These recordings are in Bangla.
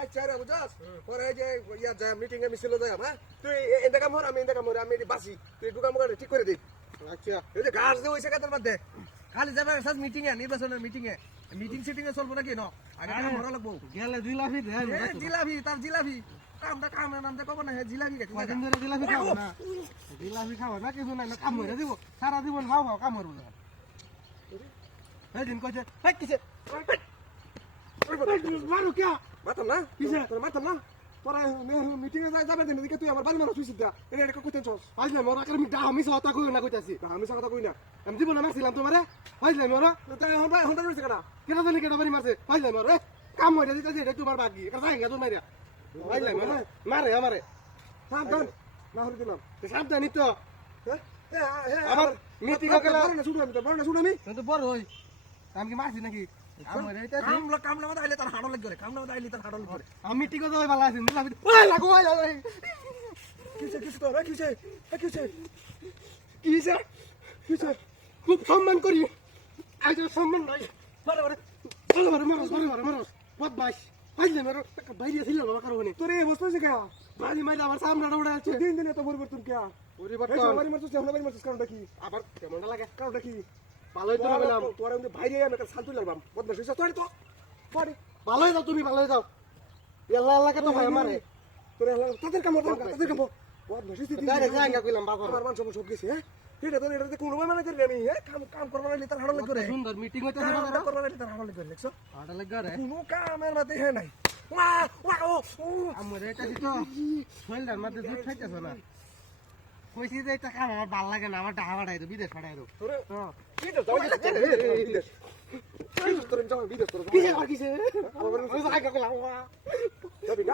বাচ্চা রে বুঝছস পরে এই যে ইয়া যায় মিটিং এ মিছিল যায় হ্যাঁ তুই এন্ডা কাম হর আমি এন্ডা কাম হর আমি এটি বাসি তুই ঢুকা মুকা ঠিক করে দে আচ্ছা এই যে গাছ দে হইছে কাতার মধ্যে খালি যাবে সাজ মিটিং এ নির্বাচনের মিটিং এ মিটিং সিটিং এ চলবো নাকি ন আগে কাম করা লাগবো গেলে জিলাপি দে জিলাপি তার জিলাপি কামটা কামের নাম দে কব না হে জিলাপি কে কদিন ধরে জিলাপি খাবো না জিলাপি খাবো না কিছু না কাম হইরা দিব সারা জীবন খাও খাও কাম হইরা এই দিন কইছে এই কিছে মারু কে মাতাম না কিছে তোর মাতাম না পরে মিটিং এ যাবে দেন দিকে তুই আমার বাড়ি মানুষ হইছিস দা এটা কইতেন চল আইলে মোর আকার মি দা আমি সতা কই না কইতাছি আমি কথা কই না আমি জীবন মারছিলাম তোমারে আইলে মোর তাই হন্ডা রইছে কেডা কেন জানি কেডা বাড়ি মারছে আইলে মোর কাম হইরা দিতাছি এটা তোমার বাকি এটা যাই গা তোর মাইরা আইলে মোর মারে আমারে সাবধান না হরি দিলাম সাবধানি তো হ্যাঁ আবার মিটিং এ গেল না শুরু আমি তো বড় না শুরু আমি তো বড় হই আমি কি মারছি নাকি কামলা মত আইলে তার হাড় লাগবে কামলা মত আইলে তার হাড় লাগবে আমি মিটিং এ যাই ভালো আছি জিলাপি ওই লাগো ওই কিছে তো রে কিছে কিছে খুব সম্মান করি আজ সম্মান নাই মারে মারে বদমাশ আইলে মারো বাইরে ছিল বাবা কারণে তোরে বসতেছে কে বাড়ি মাইলে আমার সামনে উড়ে আছে দিন দিন এত পরিবর্তন কে পরিবর্তন বাড়ি মারছিস আমরা বাড়ি মারছিস কারণটা কি আবার কেমনটা লাগে কারণটা কি ভালোই তো বললাম তোরা কিন্তু বাইরে আমি একটা শান্ত লাগবাম বদমাশ হইছিস তোরে তো পড়ে ভালোই যাও তুমি ভালোই যাও আল্লাহ আল্লাহ কে তো ভাই আমারে তোরে তাদের কাম বদমাশ হইছিস ডাইরেক্ট যাঙ্গা কইলাম বাবা আমার মান সব গেছে হ্যাঁ এটা তো এটা কোনো মানে করি আমি হ্যাঁ কাম করবা না তার হাড় লাগবে সুন্দর মিটিং হইতে কাম করবা না তার হাড় লাগবে দেখছো হাড় লাগা রে কোনো কামের মধ্যে হে নাই ওয়া ও আমরে এটা তো শৈলদার মধ্যে দুধ খাইতেছ না কইছি যে এটা কাম আমার ভাল লাগে না আমার টাকা পাঠাই দাও বিদেশ পাঠাই দাও তোরে বিদেশ যাও বিদেশ তোরে যাও বিদেশ তোরে কিসে কিসে আমার আমি জায়গা কইলাম যাবি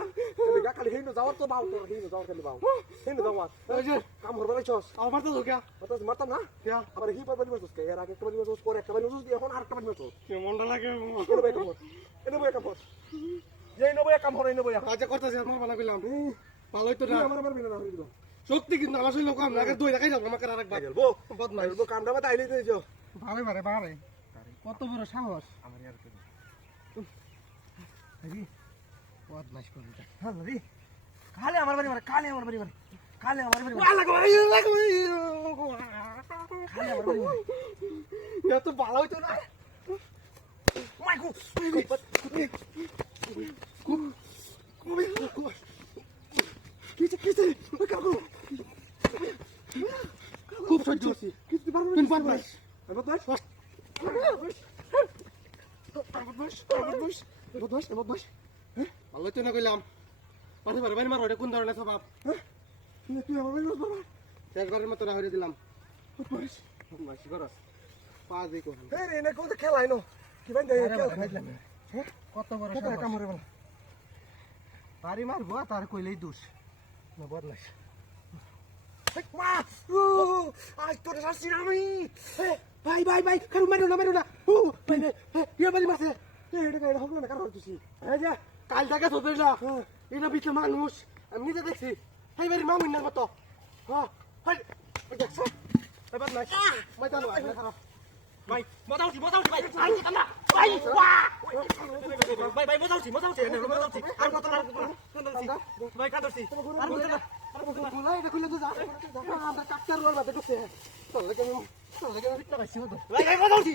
গা খালি হেইনো যাওয়ার তো বাউ তো হেইনো যাওয়ার খালি বাউ হেইনো যাওয়ার ওই যে কাম করবা নাইছস আমার তো লোকা অত মারতাম না কিয়া আবার হি পাবলি মারছস কে এর আগে একটা বালি মারছস পরে একটা বালি মারছস এখন আরেকটা বালি মারছস কেমনটা লাগে এটা বই কাম এই নবই কাম হরে নবই আজ করতেছি আমার বানা কইলাম ভালোই তো না আমার বিনা না হই দিল শক্তি কিন্তু আমার শরীর লোকাম লাগে দুই দেখাই যাবো আমাকে আরেক ভাগ বো বদমাইশ কামটা মত আইলে দিছো ভাবে বারে কত বড় সাহস আমার ইয়ার কে আরে বদমাইশ করবি হ্যাঁ রে কালে আমার বাড়ি মারে কালে আমার বাড়ি মারে কালে আমার বাড়ি মারে লাগো কালে আমার বাড়ি মারে এত ভালো হইতো না মাইকু কিছে কাকু খুব সহ্য করছি কিছে পারবো তুই বদমাইশ বদমাশ ভালো হইতো না কইলাম পাশে বাড়ি মার কোন ধরনের স্বভাব তুই আমার বাড়ি মারবা একবারের মতো না হইরে দিলাম বদমাশ বদমাইশ করস পাঁচ দিই কোন এই রে না কোন খেলাই নো কি বাই দে কত বড় কত কাম হরে বল বাড়ি মারবো তার কইলেই দোষ না বদমাইশ আজ তোর শাস্তি আমি ভাই কারু মারো না ভাই ইয়া বাড়ি মাসে এটা কাইরা হলো না কারণ তুই এই যে কাল থেকে ধরে না এটা বিচে মানুষ আমি নিজে দেখছি এই বাড়ি মামুন না কত হ্যাঁ হাই দেখছ এই বদমাইশ মই জানো না খারাপ ভাই মজাউছি ভাই আই কানা ভাই ওয়া ভাই মজাউছি আর কত না ভাই কাটছি আর বলতে না এটা খুলে তো যা আমরা কাটকার রোল বাদে ঢুকছে চল লাগে আমি বিটটা পাইছি ভাই মজাউছি